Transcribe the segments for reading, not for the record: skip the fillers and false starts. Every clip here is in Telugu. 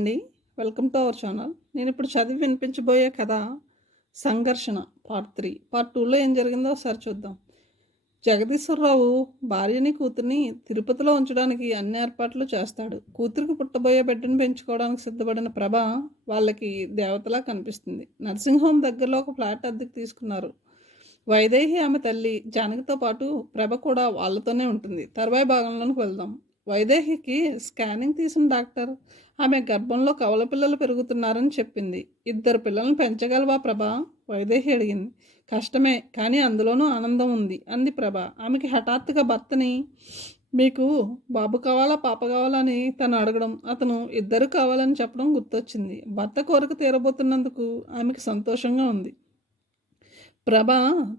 అండి. Welcome to our channel. నేను ఇప్పుడు చదివి వినిపించబోయే కథ 'సంఘర్షణ' పార్ట్ 3. పార్ట్ 2లో ఏం జరిగిందో ఒకసారి చూద్దాం. జగదీశ్వరరావు భార్యని, కూతుర్ని తిరుపతిలో ఉంచడానికి అన్ని ఏర్పాట్లు చేస్తాడు. కూతురికి పుట్టబోయే బిడ్డను పెంచుకోవడానికి సిద్ధపడిన ప్రభ వాళ్ళకి దేవతలా కనిపిస్తుంది. నర్సింగ్ హోమ్ దగ్గరలో ఒక ఫ్లాట్ అద్దెకు తీసుకున్నారు. వైదేహి ఆమె తల్లి జానకితో పాటు ప్రభ కూడా వాళ్ళతోనే ఉంటుంది. తర్వాయి భాగంలోనికి వెళ్దాం. వైదేహికి స్కానింగ్ తీసిన డాక్టర్ ఆమె గర్భంలో కవల పిల్లలు పెరుగుతున్నారని చెప్పింది. 2 పిల్లల్ని పెంచగలవా ప్రభా? వైదేహి అడిగింది. కష్టమే, కానీ అందులోనూ ఆనందం ఉంది అంది ప్రభ. ఆమెకి హఠాత్తుగా భర్తని మీకు బాబు కావాలా పాప కావాలా అని తను అడగడం, అతను 2 కావాలని చెప్పడం గుర్తొచ్చింది. భర్త కోరిక తీరబోతున్నందుకు ఆమెకి సంతోషంగా ఉంది. ప్రభ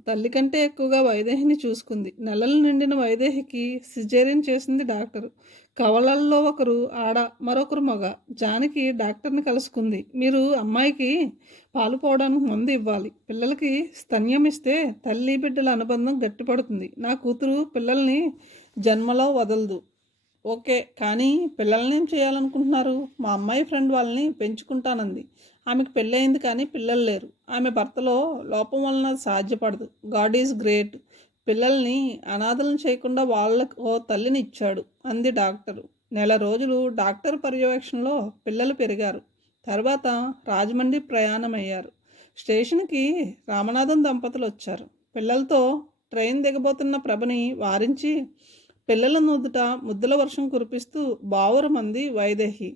తల్లి కంటే ఎక్కువగా వైదేహిని చూసుకుంది. నెలలు నిండిన వైదేహికి సిజేరియన్ చేసింది డాక్టరు. కవలల్లో ఒకరు ఆడ, మరొకరు మగ. జానకి డాక్టర్ని కలుసుకుంది. మీరు అమ్మాయికి పాలు పోవడానికి మందు ఇవ్వాలి. పిల్లలకి స్తన్యం ఇస్తే తల్లి బిడ్డల అనుబంధం గట్టిపడుతుంది. నా కూతురు పిల్లల్ని జన్మలో వదలదు. ఓకే, కానీ పిల్లల్ని ఏం చేయాలనుకుంటున్నారు? మా అమ్మాయి ఫ్రెండ్ వాళ్ళని పెంచుకుంటానంది. ఆమెకు పెళ్ళయింది, కానీ పిల్లలు లేరు. ఆమె భర్తలో లోపం వలన సాధ్యపడదు. God is great. పిల్లల్ని అనాథలను చేయకుండా వాళ్ళకు ఓ తల్లిని ఇచ్చాడు అంది డాక్టరు. నెల రోజులు డాక్టర్ పర్యవేక్షణలో పిల్లలు పెరిగారు. తర్వాత రాజమండ్రి ప్రయాణమయ్యారు. స్టేషన్కి రామనాథన్ దంపతులు వచ్చారు. పిల్లలతో ట్రైన్ దిగబోతున్న ప్రభని వారించి పిల్లల నుదుట ముద్దుల వర్షం కురిపిస్తూ బావురమంది వైదేహి.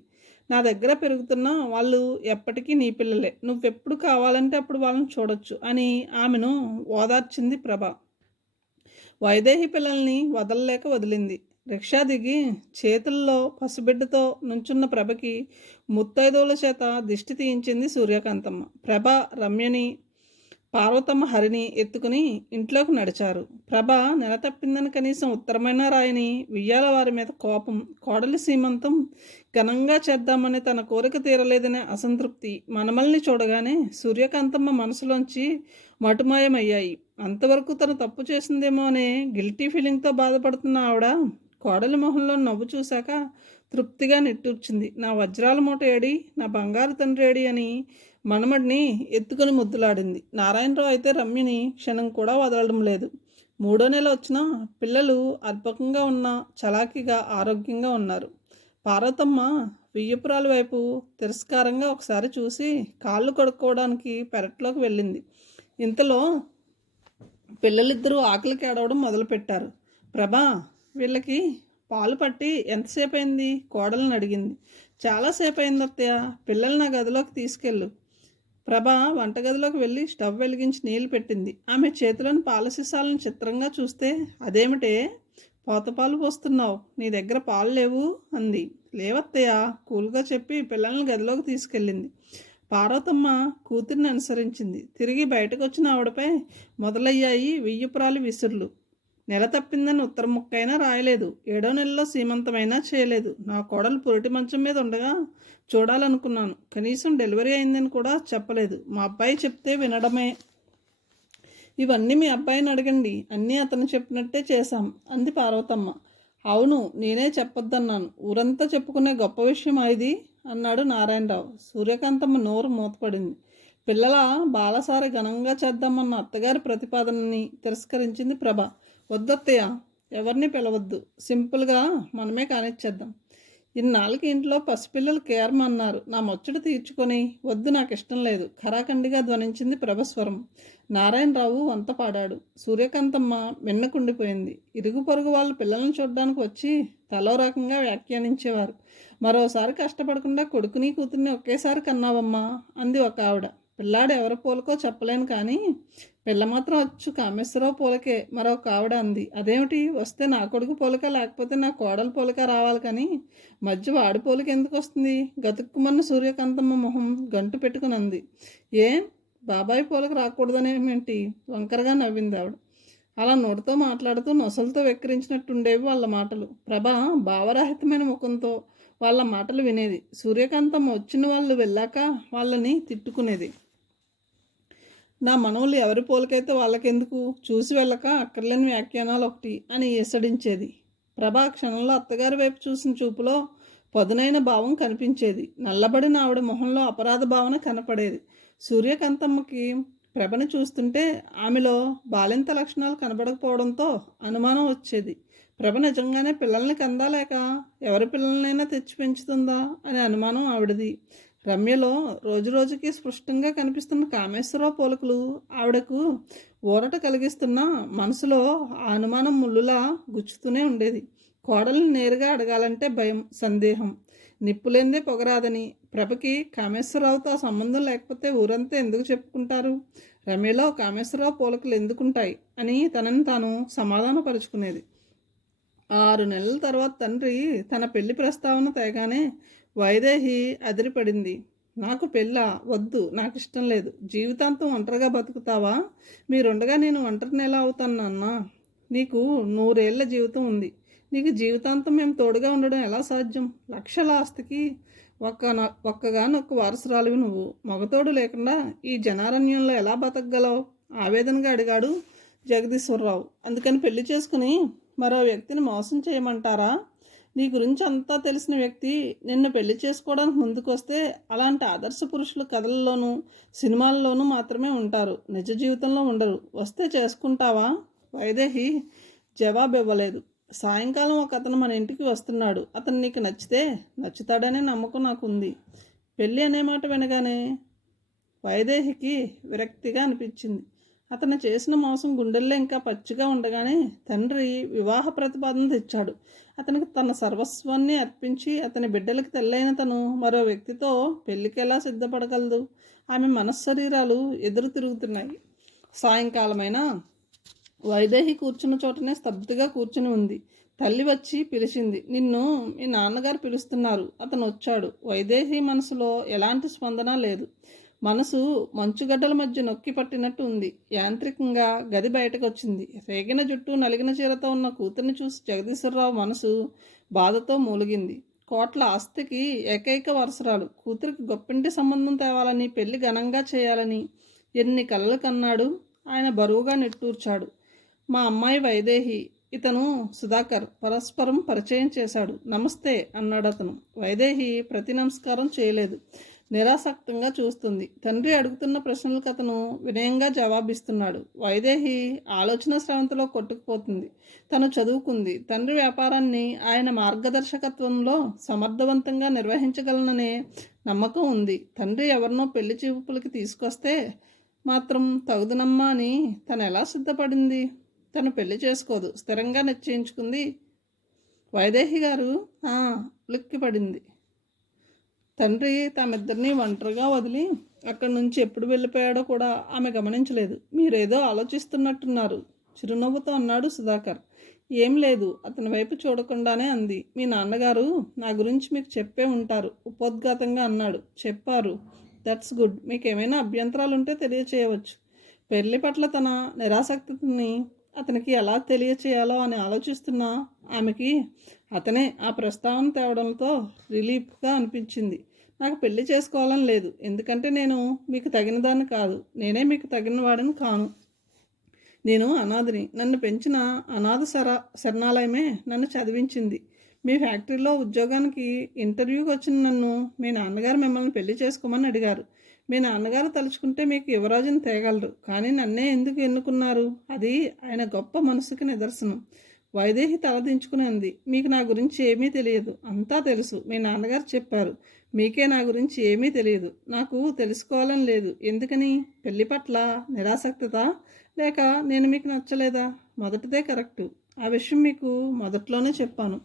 నా దగ్గర పెరుగుతున్న వాళ్ళు ఎప్పటికీ నీ పిల్లలే. నువ్వెప్పుడు కావాలంటే అప్పుడు వాళ్ళని చూడొచ్చు అని ఆమెను ఓదార్చింది ప్రభ. వైదేహి పిల్లల్ని వదలలేక వదిలింది. రిక్షా దిగి చేతుల్లో పసిబిడ్డతో నుంచున్న ప్రభకి ముత్తైదువుల చేత దిష్టి తీయించింది సూర్యకాంతమ్మ. ప్రభ రమ్యని, పార్వతమ్మ హరిని ఎత్తుకుని ఇంట్లోకి నడిచారు. ప్రభ నెల తప్పిందని కనీసం ఉత్తరమైనా రాయని వియ్యాల వారి మీద కోపం, కోడలి సీమంతం ఘనంగా చేద్దామని తన కోరిక తీరలేదనే అసంతృప్తి మనమల్ని చూడగానే సూర్యకాంతమ్మ మనసులోంచి మటుమాయమయ్యాయి. అంతవరకు తను తప్పు చేసిందేమో అనే గిల్టీ ఫీలింగ్తో బాధపడుతున్న ఆవిడ కోడలి మొహంలో నవ్వు చూశాక తృప్తిగా నిట్టూర్చింది. నా వజ్రాల మూట ఏడి, నా బంగారు తండ్రి ఏడి అని మనమడిని ఎత్తుకుని ముద్దులాడింది. నారాయణరావు అయితే రమ్యని క్షణం కూడా వదలడం లేదు. 3వ నెల వచ్చినా పిల్లలు అల్పకంగా ఉన్న చలాకీగా ఆరోగ్యంగా ఉన్నారు. పార్వతమ్మ వియ్యపురాల వైపు తిరస్కారంగా ఒకసారి చూసి కాళ్ళు కడుక్కోవడానికి పెరట్లోకి వెళ్ళింది. ఇంతలో పిల్లలిద్దరూ ఆకలికి ఏడవడం మొదలుపెట్టారు. ప్రభా, వీళ్ళకి పాలు పట్టి ఎంతసేపు అయింది? కోడలను అడిగింది. చాలాసేపు అయింది అత్తయ్య. పిల్లలు నా గదిలోకి తీసుకెళ్ళు. ప్రభ వంటగదిలోకి వెళ్ళి స్టవ్ వెలిగించి నీళ్లు పెట్టింది. ఆమె చేతిలోని పాల సీసాలను చిత్రంగా చూస్తే, అదేమిటే పోతపాలు పోస్తున్నావు? నీ దగ్గర పాలు లేవు అంది. లేవత్తయ్య కూల్గా చెప్పి పిల్లల్ని గదిలోకి తీసుకెళ్ళింది. పార్వతమ్మ కూతురిని అనుసరించింది. తిరిగి బయటకు వచ్చిన ఆవిడపై మొదలయ్యాయి వియ్యపురాలి విసురులు. నెల తప్పిందని ఉత్తర ముక్కైనా రాయలేదు. 7వ నెలలో సీమంతమైనా చేయలేదు. నా కోడలు పురిటి మంచం మీద ఉండగా చూడాలనుకున్నాను. కనీసం డెలివరీ అయిందని కూడా చెప్పలేదు. మా అబ్బాయి చెప్తే వినడమే. ఇవన్నీ మీ అబ్బాయిని అడగండి. అన్నీ అతను చెప్పినట్టే చేశాం అంది పార్వతమ్మ. అవును, నేనే చెప్పొద్దన్నాను. ఊరంతా చెప్పుకునే గొప్ప విషయం ఇది అన్నాడు నారాయణరావు. సూర్యకాంతమ్మ నోరు మూతపడింది. పిల్లల బాలసారి ఘనంగా చేద్దామన్న అత్తగారి ప్రతిపాదనని తిరస్కరించింది ప్రభ. వద్దత్తయ్య, ఎవరిని పిలవద్దు. సింపుల్గా మనమే కానిచ్చేద్దాం. ఇన్నాళ్ళకి ఇంట్లో పసిపిల్లలు కేరమన్నారు. నా ముచ్చట తీర్చుకొని వద్దు, నాకు ఇష్టం లేదు ఖరాఖండిగా ధ్వనించింది ప్రభస్వరం. నారాయణరావు వంత పాడాడు. సూర్యకాంతమ్మ మిన్నకుండిపోయింది. ఇరుగు పొరుగు వాళ్ళు పిల్లలను చూడడానికి వచ్చి తలో రకంగా వ్యాఖ్యానించేవారు. మరోసారి కష్టపడకుండా కొడుకుని కూతుర్ని ఒకేసారి కన్నావమ్మా అంది ఒక ఆవిడ. పిల్లాడు ఎవరి పోలకో చెప్పలేను, కానీ పిల్ల మాత్రం వచ్చు కామేశ్వరరావు పోలకే మరొక ఆవిడ అంది. అదేమిటి, వస్తే నా కొడుకు పోలిక లేకపోతే నా కోడలు పోలిక రావాలి, కానీ మధ్య వాడి పోలిక ఎందుకు వస్తుంది? గతుక్కుమన్న సూర్యకాంతమ్మ మొహం గంటు పెట్టుకుని అంది. ఏం బాబాయ్ పోలిక రాకూడదనేమేంటి? వంకరగా నవ్వింది ఆవిడ. అలా నోటితో మాట్లాడుతూ నొసలతో వెక్కిరించినట్టుండేవి వాళ్ళ మాటలు. ప్రభ భావరాహితమైన ముఖంతో వాళ్ళ మాటలు వినేది. సూర్యకాంతమ్మ వచ్చిన వాళ్ళు వెళ్ళాక వాళ్ళని తిట్టుకునేది. నా మనవులు ఎవరి పోలికైతే వాళ్ళకెందుకు, చూసి వెళ్ళక అక్కర్లేని వ్యాఖ్యానాలు ఒకటి అని ఎసడించేది. ప్రభా క్షణంలో అత్తగారి వైపు చూసిన చూపులో పదునైన భావం కనిపించేది. నల్లబడిన ఆవిడ మొహంలో అపరాధ భావన కనపడేది. సూర్యకాంతమ్మకి ప్రభని చూస్తుంటే ఆమెలో బాలింత లక్షణాలు కనబడకపోవడంతో అనుమానం వచ్చేది. ప్రభ నిజంగానే పిల్లల్ని కందా లేక ఎవరి పిల్లలనైనా తెచ్చి పెంచుతుందా అనే అనుమానం ఆవిడది. రమ్యలో రోజురోజుకి స్పష్టంగా కనిపిస్తున్న కామేశ్వరరావు పోలికలు ఆవిడకు ఊరట కలిగిస్తున్న మనసులో ఆ అనుమానం ముళ్ళులా గుచ్చుతూనే ఉండేది. కోడల్ని నేరుగా అడగాలంటే భయం, సందేహం. నిప్పులేందే పొగరాదని ప్రభకి కామేశ్వరరావుతో ఆ సంబంధం లేకపోతే ఊరంతా ఎందుకు చెప్పుకుంటారు? రమ్యలో కామేశ్వరరావు పోలికలు ఎందుకుంటాయి అని తనని తాను సమాధానపరుచుకునేది. 6 నెలల తర్వాత తండ్రి తన పెళ్లి ప్రస్తావన తేగానే వైదేహి అదిరిపడింది. నాకు పెళ్ళా? వద్దు, నాకు ఇష్టం లేదు. జీవితాంతం ఒంటరిగా బతుకుతావా? మీరుండగా నేను ఒంటరిని ఎలా అవుతాను నాన్న? నీకు 100 ఏళ్ల జీవితం ఉంది. నీకు జీవితాంతం మేము తోడుగా ఉండడం ఎలా సాధ్యం? లక్షల ఆస్తికి ఒక్కగానొక్క వారసురాలివి నువ్వు. మగతోడు లేకుండా ఈ జనారణ్యంలో ఎలా బతకగలవు? ఆవేదనగా అడిగాడు జగదీశ్వరరావు. అందుకని పెళ్లి చేసుకుని మరో వ్యక్తిని మోసం చేయమంటారా? నీ గురించి అంతా తెలిసిన వ్యక్తి నిన్ను పెళ్లి చేసుకోవడానికి ముందుకొస్తే అలాంటి ఆదర్శ పురుషులు కథల్లోనూ సినిమాల్లోనూ మాత్రమే ఉంటారు, నిజ జీవితంలో ఉండరు. వస్తే చేసుకుంటావా? వైదేహి జవాబు ఇవ్వలేదు. సాయంకాలం ఒక అతను మన ఇంటికి వస్తున్నాడు. అతను నీకు నచ్చుతాడనే నమ్మకం నాకుంది. పెళ్ళి అనే మాట వినగానే వైదేహికి విరక్తిగా అనిపించింది. అతను చేసిన మోసం గుండెల్లో ఇంకా పచ్చిగా ఉండగానే తండ్రి వివాహ ప్రతిపాదన తెచ్చాడు. అతనికి తన సర్వస్వాన్ని అర్పించి అతని బిడ్డలకి తెల్లైన తను మరో వ్యక్తితో పెళ్లికి ఎలా సిద్ధపడగలదు? ఆమె మనశ్శరీరాలు ఎదురు తిరుగుతున్నాయి. సాయంకాలమైనా వైదేహి కూర్చున్న చోటనే స్తబ్దుగా కూర్చుని ఉంది. తల్లి వచ్చి పిలిచింది. నిన్ను మీ నాన్నగారు పిలుస్తున్నారు. అతను వచ్చాడు. వైదేహి మనసులో ఎలాంటి స్పందన లేదు. మనసు మంచుగడ్డల మధ్య నొక్కి పట్టినట్టు ఉంది. యాంత్రికంగా గది బయటకు వచ్చింది. రేగిన జుట్టు, నలిగిన చీరతో ఉన్న కూతుర్ని చూసి జగదీశ్వరరావు మనసు బాధతో మూలిగింది. కోట్ల ఆస్తికి ఏకైక వరసరాలు కూతురికి గొప్పింటి సంబంధం తేవాలని, పెళ్లి ఘనంగా చేయాలని ఎన్ని కలలు కన్నాడు. ఆయన బరువుగా నిట్టూర్చాడు. మా అమ్మాయి వైదేహి, ఇతను సుధాకర్. పరస్పరం పరిచయం చేశాడు. నమస్తే అన్నాడు అతను. వైదేహి ప్రతి నమస్కారం చేయలేదు. నిరాసక్తంగా చూస్తుంది. తండ్రి అడుగుతున్న ప్రశ్నలకు అతను వినయంగా జవాబిస్తున్నాడు. వైదేహి ఆలోచన స్రవంతిలో కొట్టుకుపోతుంది. తను చదువుకుంది. తండ్రి వ్యాపారాన్ని ఆయన మార్గదర్శకత్వంలో సమర్థవంతంగా నిర్వహించగలననే నమ్మకం ఉంది. తండ్రి ఎవరినో పెళ్లి చూపులకి తీసుకొస్తే మాత్రం తగుదనమ్మా అని తను ఎలా సిద్ధపడింది? తను పెళ్లి చేసుకోదు, స్థిరంగా నిశ్చయించుకుంది. వైదేహి గారు ఉలిక్కిపడింది. తండ్రి తామిద్దరినీ ఒంటరిగా వదిలి అక్కడి నుంచి ఎప్పుడు వెళ్ళిపోయాడో కూడా ఆమె గమనించలేదు. మీరేదో ఆలోచిస్తున్నట్టున్నారు, చిరునవ్వుతో అన్నాడు సుధాకర్. ఏం లేదు, అతని వైపు చూడకుండానే అంది. మీ నాన్నగారు నా గురించి మీకు చెప్పే ఉంటారు, ఉపోద్ఘాతంగా అన్నాడు. చెప్పారు. That's good. మీకేమైనా అభ్యంతరాలుంటే తెలియచేయవచ్చు. పెళ్లి పట్ల తన నిరాసక్తిని అతనికి ఎలా తెలియచేయాలో అని ఆలోచిస్తున్న ఆమెకి అతనే ఆ ప్రస్తావన తేవడంతో రిలీఫ్గా అనిపించింది. నాకు పెళ్లి చేసుకోవాలని లేదు. ఎందుకంటే నేను మీకు తగిన దాన్ని కాదు. నేనే మీకు తగిన వాడిని కాను. నేను అనాథని. నన్ను పెంచిన అనాథ శరణాలయమే నన్ను చదివించింది. మీ ఫ్యాక్టరీలో ఉద్యోగానికి ఇంటర్వ్యూకి వచ్చిన నన్ను మీ నాన్నగారు మిమ్మల్ని పెళ్లి చేసుకోమని అడిగారు. మీ నాన్నగారు తలుచుకుంటే మీకు యువరాజుని తేగలరు. కానీ నన్నే ఎందుకు ఎన్నుకున్నారు? అది ఆయన గొప్ప మనసుకి నిదర్శనం. వైదేహి తలదించుకుని అంది. మీకు నా గురించి ఏమీ తెలియదు. అంతా తెలుసు. మీ నాన్నగారు చెప్పారు. మీకే నా గురించి ఏమీ తెలియదు. నాకు తెలుసుకోవాలని లేదు. ఎందుకని? పెళ్లి పట్ల నిరాసక్తత, లేక నేను మీకు నచ్చలేదా? మొదటిదే కరెక్టు. ఆ విషయం మీకు మొదట్లోనే చెప్పాను.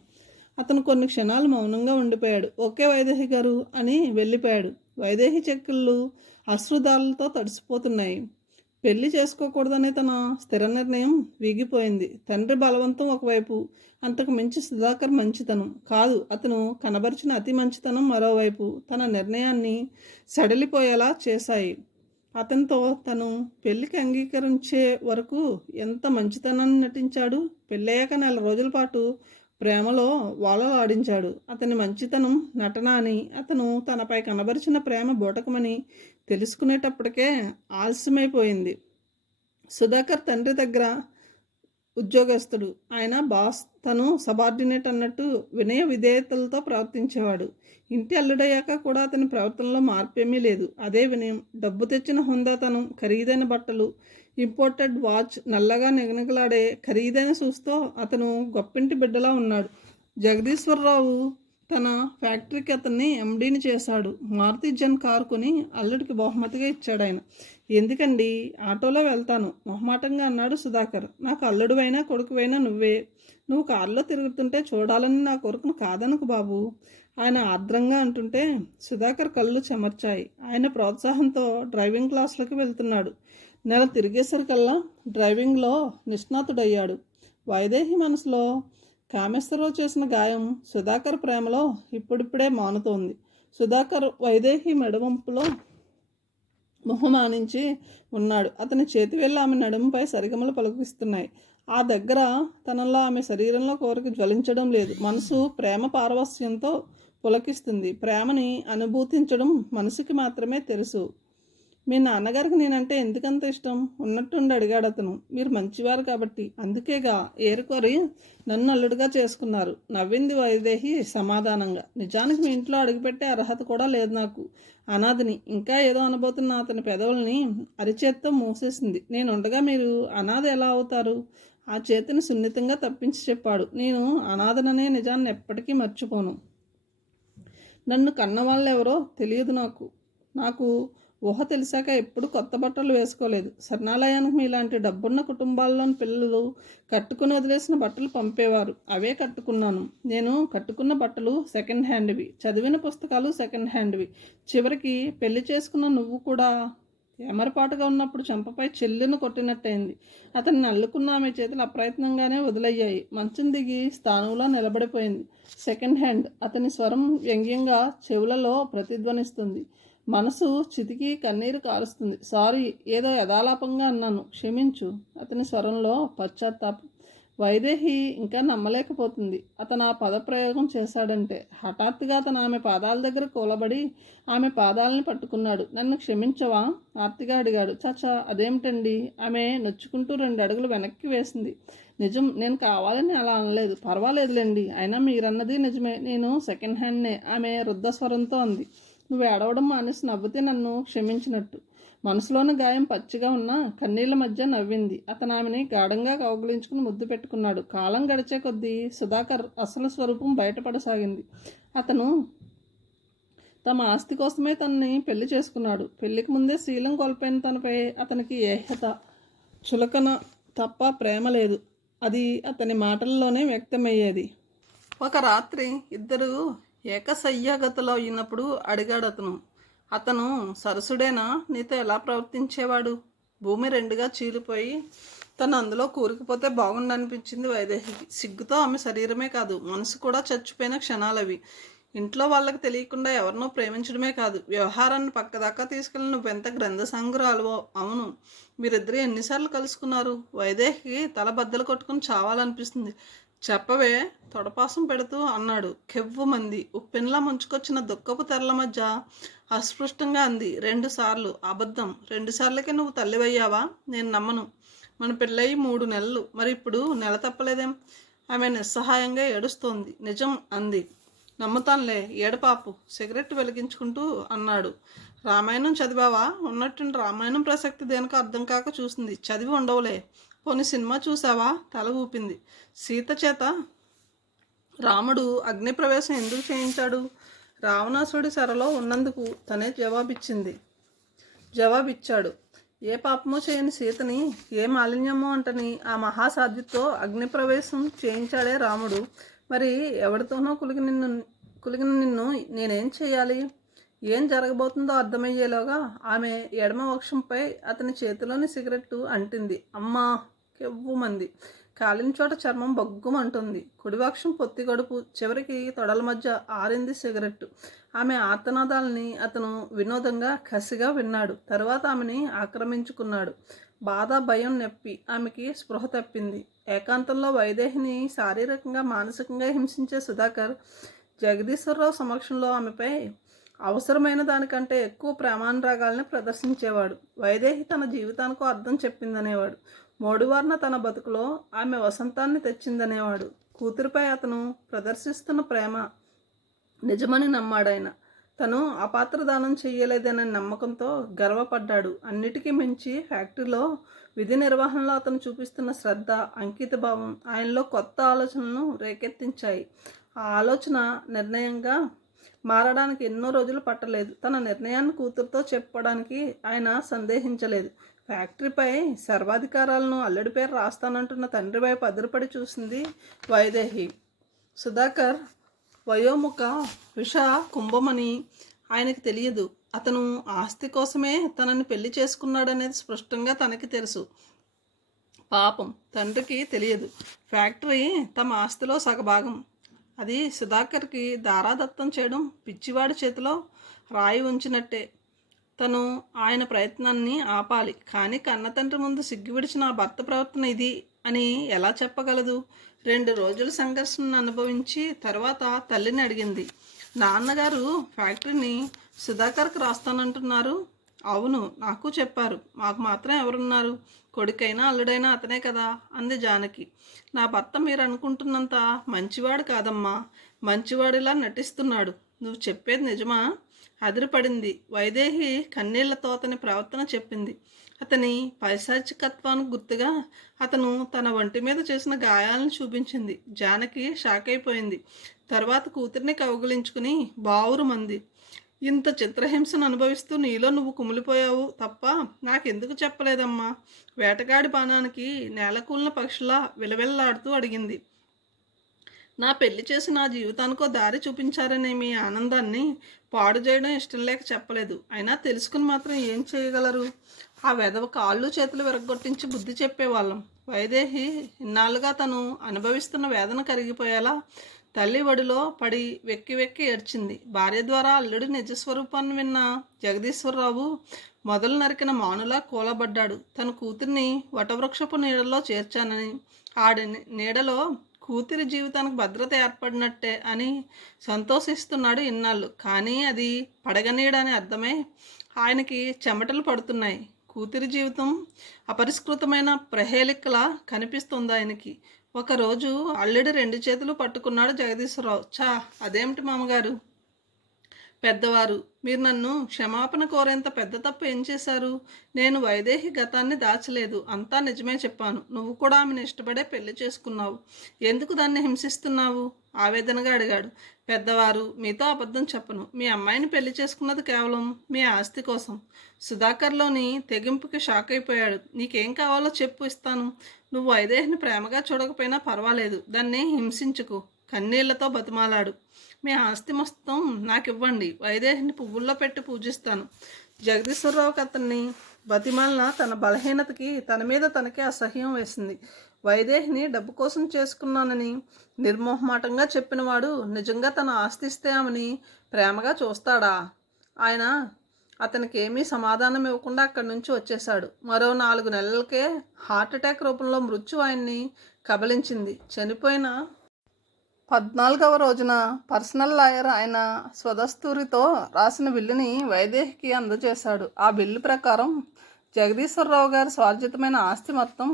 అతను కొన్ని క్షణాలు మౌనంగా ఉండిపోయాడు. ఓకే వైదేహి గారు అని వెళ్ళిపోయాడు. వైదేహి చెక్కుళ్ళు అశ్రుదాలతో తడిసిపోతున్నాయి. పెళ్లి చేసుకోకూడదనే తన స్థిర నిర్ణయం వీగిపోయింది. తండ్రి బలవంతం ఒకవైపు, అంతకు మించి సుధాకర్ మంచితనం కాదు అతను కనబరిచిన అతి మంచితనం మరోవైపు తన నిర్ణయాన్ని సడలిపోయేలా చేశాయి. అతనితో తను పెళ్లికి అంగీకరించే వరకు ఎంత మంచితనాన్ని నటించాడు. పెళ్ళయ్యాక 4 రోజుల పాటు ప్రేమలో వాలలాడించాడు. అతని మంచితనం నటన అని, అతను తనపై కనబరిచిన ప్రేమ బూటకమని తెలుసుకునేటప్పటికే ఆలస్యమైపోయింది. సుధాకర్ తండ్రి దగ్గర ఉద్యోగస్తుడు. ఆయన బాస్ తను సబార్డినేట్ అన్నట్టు వినయ విధేయతలతో ప్రవర్తించేవాడు. ఇంటి అల్లుడయ్యాక కూడా అతని ప్రవర్తనలో మార్పేమీ లేదు. అదే వినయం, డబ్బు తెచ్చిన హుందాతనం, ఖరీదైన బట్టలు, ఇంపోర్టెడ్ వాచ్, నల్లగా నిగనిగలాడే ఖరీదైన షూస్తో అతను గొప్పింటి బిడ్డలా ఉన్నాడు. జగదీశ్వరరావు తన ఫ్యాక్టరీకి అతన్ని ఎండీని చేశాడు. మారుతి జన్ కారు కొని అల్లుడికి బహుమతిగా ఇచ్చాడు ఆయన. ఎందుకండి, ఆటోలో వెళ్తాను మొహమాటంగా అన్నాడు సుధాకర్. నాకు అల్లుడువైనా కొడుకువైనా నువ్వే. నువ్వు కారులో తిరుగుతుంటే చూడాలని నా కొడుకును కాదనుకు బాబు, ఆయన ఆర్ద్రంగా అంటుంటే సుధాకర్ కళ్ళు చెమర్చాయి. ఆయన ప్రోత్సాహంతో డ్రైవింగ్ క్లాసులకు వెళ్తున్నాడు. నెల తిరిగేసరికల్లా డ్రైవింగ్లో నిష్ణాతుడయ్యాడు. వైదేహి మనసులో కామేశ్వరరావు చేసిన గాయం సుధాకర్ ప్రేమలో ఇప్పుడిప్పుడే మానుతోంది. సుధాకర్ వైదేహి మెడవంపులో మొహమానించి ఉన్నాడు. అతని చేతివేళ్ళు ఆమె నడుముపై సరిగమలు పలుకిస్తున్నాయి. ఆ దగ్గర తనలో ఆమె శరీరంలో కోరిక జ్వలించడం లేదు. మనసు ప్రేమ పారవస్యంతో పులకిస్తుంది. ప్రేమని అనుభూతించడం మనసుకి మాత్రమే తెలుసు. మీ నాన్నగారికి నేనంటే ఎందుకంత ఇష్టం? ఉన్నట్టుండి అడిగాడు అతను. మీరు మంచివారు కాబట్టి, అందుకేగా ఏరుకోరి నన్ను అల్లుడుగా చేసుకున్నారు, నవ్వింది వైదేహి సమాధానంగా. నిజానికి మీ ఇంట్లో అడుగుపెట్టే అర్హత కూడా లేదు నాకు. అనాథని. ఇంకా ఏదో అనబోతున్న అతని పెదవుల్ని అరిచేత్తో మూసేసింది. నేనుండగా మీరు అనాథ ఎలా అవుతారు? ఆ చేతిని సున్నితంగా తప్పించి చెప్పాడు. నేను అనాథననే నిజాన్ని ఎప్పటికీ మర్చిపోను. నన్ను కన్నవాళ్ళెవరో తెలియదు నాకు ఊహ తెలిసాక ఎప్పుడు కొత్త బట్టలు వేసుకోలేదు. శరణాలయానికి మీలాంటి డబ్బున్న కుటుంబాల్లోని పిల్లలు కట్టుకుని వదిలేసిన బట్టలు పంపేవారు. అవే కట్టుకున్నాను. నేను కట్టుకున్న బట్టలు సెకండ్ హ్యాండ్వి, చదివిన పుస్తకాలు సెకండ్ హ్యాండ్వి. చివరికి పెళ్లి చేసుకున్న నువ్వు కూడా ఎమరపాటుగా ఉన్నప్పుడు చెంపపై చెల్లును కొట్టినట్టయింది. అతన్ని అల్లుకున్న ఆమె చేతులు అప్రయత్నంగానే వదిలయ్యాయి. మంచం దిగి స్థానంలో నిలబడిపోయింది. Second hand. అతని స్వరం వ్యంగ్యంగా చెవులలో ప్రతిధ్వనిస్తుంది. మనసు చితికి కన్నీరు కారుస్తుంది. సారీ, ఏదో యథాలాపంగా అన్నాను, క్షమించు. అతని స్వరంలో పశ్చాత్తాపం. వైదేహి ఇంకా నమ్మలేకపోతుంది అతను ఆ పదప్రయోగం చేశాడంటే. హఠాత్తుగా అతను ఆమె పాదాల దగ్గర కూలబడి ఆమె పాదాలని పట్టుకున్నాడు. నన్ను క్షమించవా? ఆర్తిగా అడిగాడు. చాచా, అదేమిటండి? ఆమె నొచ్చుకుంటూ 2 అడుగులు వెనక్కి వేసింది. నిజం, నేను కావాలని అలా అనలేదు. పర్వాలేదులేండి, అయినా మీరన్నది నిజమే. నేను సెకండ్ హ్యాండ్నే, ఆమె రుద్ధస్వరంతో అంది. నువ్వు ఏడవడం మానేసి నవ్వితే నన్ను క్షమించినట్టు. మనసులోని గాయం పచ్చిగా ఉన్న కన్నీళ్ల మధ్య నవ్వింది. అతను ఆమెని గాఢంగా కౌగిలించుకుని ముద్దు పెట్టుకున్నాడు. కాలం గడిచే కొద్దీ సుధాకర్ అసలు స్వరూపం బయటపడసాగింది. అతను తమ ఆస్తి కోసమే తనని పెళ్లి చేసుకున్నాడు. పెళ్లికి ముందే శీలం కోల్పోయిన తనపై అతనికి ఏహ్యత, చులకన తప్ప ప్రేమ లేదు. అది అతని మాటల్లోనే వ్యక్తమయ్యేది. ఒక రాత్రి ఇద్దరు ఏకశయ్యాగతలో అయినప్పుడు అడిగాడు అతను సరసుడేనా? నీతో ఎలా ప్రవర్తించేవాడు? భూమి 2గా చీలిపోయి తను అందులో కూరుకుపోతే బాగుండనిపించింది వైదేహికి. సిగ్గుతో ఆమె శరీరమే కాదు, మనసు కూడా చచ్చిపోయిన క్షణాలవి. ఇంట్లో వాళ్ళకి తెలియకుండా ఎవరినో ప్రేమించడమే కాదు, వ్యవహారాన్ని పక్కదాకా తీసుకెళ్ళి నువ్వెంత గ్రంథసంగ్రహాలువో. అవును, మీరిద్దరు ఎన్నిసార్లు కలుసుకున్నారు? వైదేహికి తల బద్దలు కొట్టుకుని చావాలనిపిస్తుంది. చెప్పవే, తొడపాసం పెడుతూ అన్నాడు. కెవ్వు మంది ఉప్పెన్లా ముంచుకొచ్చిన దుఃఖపు తెరల మధ్య అస్పృష్టంగా అంది. 2 సార్లు. అబద్ధం. 2 సార్లకే నువ్వు తల్లివయ్యావా? నేను నమ్మను. మన పెళ్ళయి 3 నెలలు, మరి ఇప్పుడు నెల తప్పలేదేం? ఆమె నిస్సహాయంగా ఏడుస్తోంది. నిజం అంది. నమ్ముతానులే, ఏడపాపు. సిగరెట్ వెలిగించుకుంటూ అన్నాడు. రామాయణం చదివావా? ఉన్నట్టుండి రామాయణం ప్రసక్తి దేనికో అర్థం కాక చూసింది. చదివి ఉండవులే. పోనీ సినిమా చూసావా? తల ఊపింది. సీత చేత రాముడు అగ్నిప్రవేశం ఎందుకు చేయించాడు? రావణాసుడి సెరలో ఉన్నందుకు తనే జవాబిచ్చాడు. ఏ పాపమో చేయని సీతని ఏ మాలిన్యమో అంటని ఆ మహాసాధ్యతో అగ్నిప్రవేశం చేయించాడే రాముడు. మరి ఎవరితోనో కులిగిన నిన్ను నేనేం చేయాలి? ఏం జరగబోతుందో అర్థమయ్యేలోగా ఆమె ఎడమ వక్షంపై అతని చేతిలోని సిగరెట్టు అంటింది. అమ్మా! కెవ్వుమంది. కాలిన చోట చర్మం బొగ్గుమంటుంది. కుడివక్షం పొత్తి గడుపు, చివరికి తొడల మధ్య ఆరింది సిగరెట్టు. ఆమె ఆర్తనాదాలని అతను వినోదంగా కసిగా విన్నాడు. తరువాత ఆమెని ఆక్రమించుకున్నాడు. బాధ, భయం, నొప్పి. ఆమెకి స్పృహ తప్పింది. ఏకాంతంలో వైదేహిని శారీరకంగా మానసికంగా హింసించే సుధాకర్ జగదీశ్వరరావు సమక్షంలో ఆమెపై అవసరమైన దానికంటే ఎక్కువ ప్రేమానురాగాల్ని ప్రదర్శించేవాడు. వైదేహి తన జీవితానికో అర్థం చెప్పిందనేవాడు. మోడువార్న తన బతుకులో ఆమె వసంతాన్ని తెచ్చిందనేవాడు. కూతురిపై అతను ప్రదర్శిస్తున్న ప్రేమ నిజమని నమ్మాడాయన. తను అపాత్రదానం చెయ్యలేదనే నమ్మకంతో గర్వపడ్డాడు. అన్నిటికీ మించి ఫ్యాక్టరీలో విధి నిర్వహణలో అతను చూపిస్తున్న శ్రద్ధ, అంకితభావం ఆయనలో కొత్త ఆలోచనలను రేకెత్తించాయి. ఆ ఆలోచన నిర్ణయంగా మారడానికి ఎన్నో రోజులు పట్టలేదు. తన నిర్ణయాన్ని కూతురుతో చెప్పడానికి ఆయన సందేహించలేదు. ఫ్యాక్టరీపై సర్వాధికారాలను అల్లుడి పేరు రాస్తానంటున్న తండ్రి వైపు అదిరిపడి చూసింది వైదేహి. సుధాకర్ వయోముఖ విష కుంభమని ఆయనకి తెలియదు. అతను ఆస్తి కోసమే తనని పెళ్లి చేసుకున్నాడనేది స్పష్టంగా తనకి తెలుసు. పాపం తండ్రికి తెలియదు. ఫ్యాక్టరీ తమ ఆస్తిలో సగభాగం. అది సుధాకర్కి దారాదత్తం చేయడం పిచ్చివాడి చేతిలో రాయి ఉంచినట్టే. తను ఆయన ప్రయత్నాన్ని ఆపాలి. కానీ కన్నతండ్రి ముందు సిగ్గు విడిచిన ఆ భర్త ప్రవర్తన ఇది అని ఎలా చెప్పగలదు? 2 రోజుల సంఘర్షణను అనుభవించి తర్వాత తల్లిని అడిగింది. నాన్నగారు ఫ్యాక్టరీని సుధాకర్కి రాస్తానంటున్నారు. అవును, నాకు చెప్పారు. మాకు మాత్రం ఎవరున్నారు? కొడుకైనా అల్లుడైనా అతనే కదా అంది జానకి. నా భర్త మీరు అనుకుంటున్నంత మంచివాడు కాదమ్మా. మంచివాడిలా నటిస్తున్నాడు. నువ్వు చెప్పేది నిజమా? అదిరిపడింది. వైదేహి కన్నీళ్లతో అతని ప్రవర్తన చెప్పింది. అతని పైశాచికత్వానికి గుర్తుగా అతను తన ఒంటి మీద చేసిన గాయాలను చూపించింది. జానకి షాక్ అయిపోయింది. తర్వాత కూతుర్ని కౌగిలించుకుని బావురుమంది. ఇంత చిత్రహింసను అనుభవిస్తూ నీలో నువ్వు కుమిలిపోయావు తప్ప నాకెందుకు చెప్పలేదమ్మా? వేటగాడి బాణానికి నేలకూలిన పక్షులా విలవిల్లాడుతూ అడిగింది. నా పెళ్లి చేసి నా జీవితానికో దారి చూపించారనే మీ ఆనందాన్ని పాడు చేయడం ఇష్టం లేక చెప్పలేదు. అయినా తెలుసుకుని మాత్రం ఏం చేయగలరు? ఆ వెధవ కాళ్ళు చేతులు విరగొట్టించి బుద్ధి చెప్పేవాళ్ళం. వైదేహి ఇన్నాళ్ళుగా తను అనుభవిస్తున్న వేదన కరిగిపోయేలా తల్లి ఒడిలో పడి వెక్కి వెక్కి ఏడ్చింది. భార్య ద్వారా అల్లుడి నిజస్వరూపాన్ని విన్న జగదీశ్వరరావు మొదలు నరికిన మానులా కూలబడ్డాడు. తన కూతుర్ని వటవృక్షపు నీడలో చేర్చానని, ఆడి నీడలో కూతురి జీవితానికి భద్రత ఏర్పడినట్టే అని సంతోషిస్తున్నాడు ఇన్నాళ్ళు. కానీ అది పడగనీయడని అర్థమై ఆయనకి చెమటలు పడుతున్నాయి. కూతురి జీవితం అపరిష్కృతమైన ప్రహేళికలా కనిపిస్తుంది ఆయనకి. ఒకరోజు అల్లుడి 2 చేతులు పట్టుకున్నాడు జగదీశ్వరరావు. అదేమిటి మామగారు? పెద్దవారు, మీరు నన్ను క్షమాపణ కోరేంత పెద్ద తప్పు ఏం చేశారు? నేను వైదేహి గతాన్ని దాచలేదు. అంతా నిజమే చెప్పాను. నువ్వు కూడా ఆమెను ఇష్టపడే పెళ్లి చేసుకున్నావు. ఎందుకు దాన్ని హింసిస్తున్నావు? ఆవేదనగా అడిగాడు. పెద్దవారు, మీతో అబద్ధం చెప్పను. మీ అమ్మాయిని పెళ్లి చేసుకున్నది కేవలం మీ ఆస్తి కోసం. సుధాకర్లోని తెగింపుకి షాక్ అయిపోయాడు. నీకేం కావాలో చెప్పు, ఇస్తాను. నువ్వు వైదేహిని ప్రేమగా చూడకపోయినా పర్వాలేదు. దాన్ని హింసించుకు కన్నీళ్లతో బతిమాలాడు. మీ ఆస్తి మొత్తం నాకు ఇవ్వండి. వైదేహిని పువ్వుల్లో పెట్టి పూజిస్తాను. జగదీశ్వరరావుకి అతన్ని బతిమాలిన తన బలహీనతకి తన మీద తనకే అసహ్యం వేసింది. వైదేహిని డబ్బు కోసం చేసుకున్నానని నిర్మోహమాటంగా చెప్పినవాడు నిజంగా తన ఆస్తి ఇస్తే ఆమెని ప్రేమగా చూస్తాడా? ఆయన అతనికి ఏమీ సమాధానం ఇవ్వకుండా అక్కడి నుంచి వచ్చేశాడు. మరో 4 నెలలకే హార్ట్అటాక్ రూపంలో మృత్యు ఆయన్ని కబలించింది. చనిపోయిన 14వ రోజున పర్సనల్ లాయర్ ఆయన స్వదస్తూరితో రాసిన బిల్లుని వైదేహికి అందజేశాడు. ఆ బిల్లు ప్రకారం జగదీశ్వరరావు గారి స్వార్జితమైన ఆస్తి మొత్తం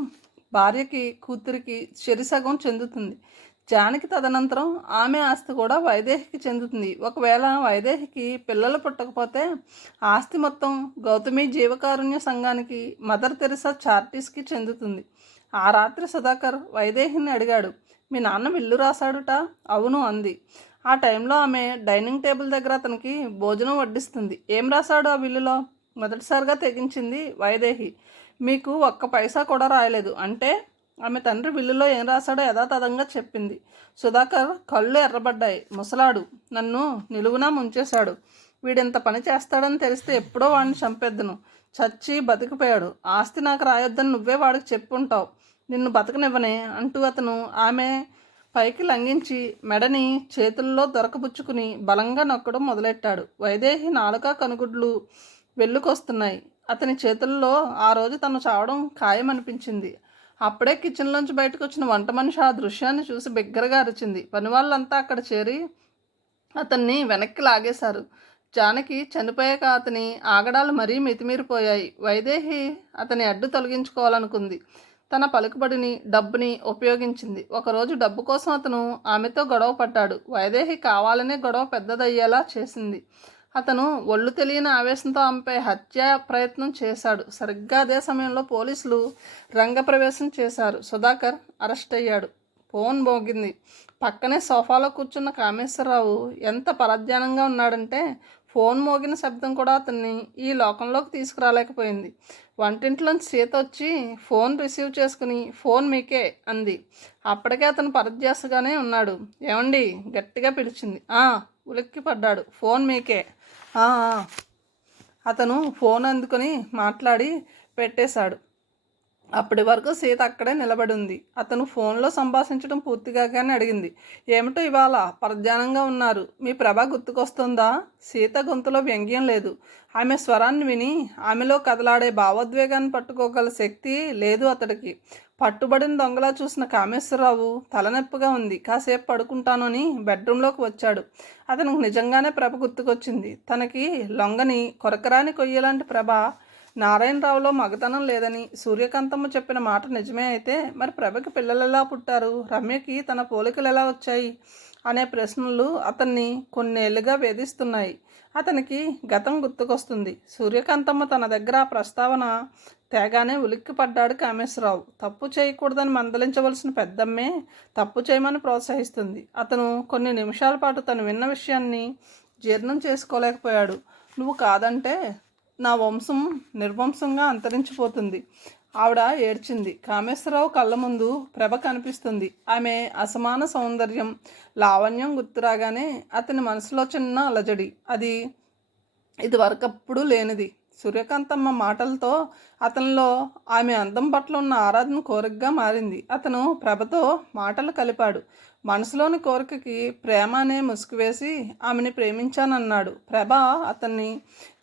భార్యకి, కూతురికి చెరిసగం చెందుతుంది. జానకి తదనంతరం ఆమె ఆస్తి కూడా వైదేహికి చెందుతుంది. ఒకవేళ వైదేహికి పిల్లలు పుట్టకపోతే ఆస్తి మొత్తం గౌతమి జీవకారుణ్య సంఘానికి, మదర్ తెరిసా చారిటీస్కి చెందుతుంది. ఆ రాత్రి సుధాకర్ వైదేహిని అడిగాడు. మీ నాన్న విల్లు రాశాడుట? అవును అంది. ఆ టైంలో ఆమె డైనింగ్ టేబుల్ దగ్గర అతనికి భోజనం వడ్డిస్తుంది. ఏం రాశాడు ఆ బిల్లులో? మొదటిసారిగా తెగించింది వైదేహి. మీకు ఒక్క పైసా కూడా రాయలేదు అంటే? ఆమె తండ్రి బిల్లులో ఏం రాశాడో యథాతథంగా చెప్పింది. సుధాకర్ కళ్ళు ఎర్రబడ్డాయి. ముసలాడు నన్ను నిలువునా ముంచేశాడు. వీడింత పని చేస్తాడని తెలిస్తే ఎప్పుడో వాడిని చంపేద్దును. చచ్చి బతికిపోయాడు. ఆస్తి నాకు రాయొద్దని నువ్వే వాడికి చెప్పుంటావు. నిన్ను బతకనివ్వనే అంటూ అతను ఆమె పైకి లంఘించి మెడని చేతుల్లో దొరకబుచ్చుకుని బలంగా నొక్కడం మొదలెట్టాడు. వైదేహి నాలుక కనుగుడ్లు వెల్లుకొస్తున్నాయి. అతని చేతుల్లో ఆ రోజు తను చావడం ఖాయమనిపించింది. అప్పుడే కిచెన్లోంచి బయటకు వచ్చిన వంట మనిషి ఆ దృశ్యాన్ని చూసి బిగ్గరగా అరిచింది. పనివాళ్ళంతా అక్కడ చేరి అతన్ని వెనక్కి లాగేశారు. జానకి చనిపోయాక అతని ఆగడాలు మరీ మితిమీరిపోయాయి. వైదేహి అతని అడ్డు తొలగించుకోవాలనుకుంది. తన పలుకుబడిని, డబ్బుని ఉపయోగించింది. ఒకరోజు డబ్బు కోసం అతను ఆమెతో గొడవ పడ్డాడు. వైదేహి కావాలనే గొడవ పెద్దదయ్యేలా చేసింది. అతను ఒళ్ళు తెలియని ఆవేశంతో ఆమెపై హత్యా ప్రయత్నం చేశాడు. సరిగ్గా అదే సమయంలో పోలీసులు రంగప్రవేశం చేశారు. సుధాకర్ అరెస్ట్ అయ్యాడు. ఫోన్ మోగింది. పక్కనే సోఫాలో కూర్చున్న కామేశ్వరరావు ఎంత పరధ్యానంగా ఉన్నాడంటే ఫోన్ మోగిన శబ్దం కూడా అతన్ని ఈ లోకంలోకి తీసుకురాలేకపోయింది. వంటింట్లోంచి సీత వచ్చి ఫోన్ రిసీవ్ చేసుకుని ఫోన్ మీకే అంది. అప్పటికే అతను పరధ్యాసగానే ఉన్నాడు. ఏమండి గట్టిగా పిలిచింది. ఉలిక్కి పడ్డాడు. ఫోన్ మీకే. అతను ఫోన్ అందుకొని మాట్లాడి పెట్టేశాడు. అప్పటి వరకు సీత అక్కడే నిలబడి ఉంది. అతను ఫోన్లో సంభాషించడం పూర్తిగానే అడిగింది. ఏమిటో ఇవాళ పరధ్యానంగా ఉన్నారు? మీ ప్రభ గుర్తుకొస్తుందా? సీత గొంతులో వ్యంగ్యం లేదు. ఆమె స్వరాన్ని విని ఆమెలో కదలాడే భావోద్వేగాన్ని పట్టుకోగల శక్తి లేదు అతడికి. పట్టుబడిన దొంగలా చూసిన కామేశ్వరరావు తలనొప్పిగా ఉంది. కాసేపు పడుకుంటానని బెడ్రూమ్లోకి వచ్చాడు. అతనికి నిజంగానే ప్రభ గుర్తుకొచ్చింది. తనకి లొంగని కొరకరాని కొయ్యలాంటి ప్రభ నారాయణరావులో మగతనం లేదని సూర్యకాంతమ్మ చెప్పిన మాట నిజమే అయితే మరి ప్రభకి పిల్లలు ఎలా పుట్టారు, రమ్యకి తన పోలికలు ఎలా వచ్చాయి అనే ప్రశ్నలు అతన్ని కొన్నేళ్లుగా వేధిస్తున్నాయి. అతనికి గతం గుర్తుకొస్తుంది. సూర్యకాంతమ్మ తన దగ్గర ఆ ప్రస్తావన తేగానే ఉలిక్కిపడ్డాడు కామేశ్వరరావు. తప్పు చేయకూడదని మందలించవలసిన పెద్దమ్మే తప్పు చేయమని ప్రోత్సహిస్తుంది. అతను కొన్ని నిమిషాల పాటు తను విన్న విషయాన్ని జీర్ణం చేసుకోలేకపోయాడు. నువ్వు కాదంటే నా వంశం నిర్వంశంగా అంతరించిపోతుంది. ఆవిడ ఏడ్చింది. కామేశ్వరరావు కళ్ళ ముందు ప్రభ కనిపిస్తుంది. ఆమె అసమాన సౌందర్యం, లావణ్యం గుర్తురాగానే అతని మనసులో చిన్న అలజడి. అది ఇదివరకప్పుడు లేనిది. సూర్యకాంతమ్మ మాటలతో అతనిలో ఆమె అందం పట్ల ఉన్న ఆరాధన కోరికగా మారింది. అతను ప్రభతో మాటలు కలిపాడు. మనసులోని కోరికకి ప్రేమ అనే ముసుగు వేసి ఆమెని ప్రేమించానన్నాడు. ప్రభ అతన్ని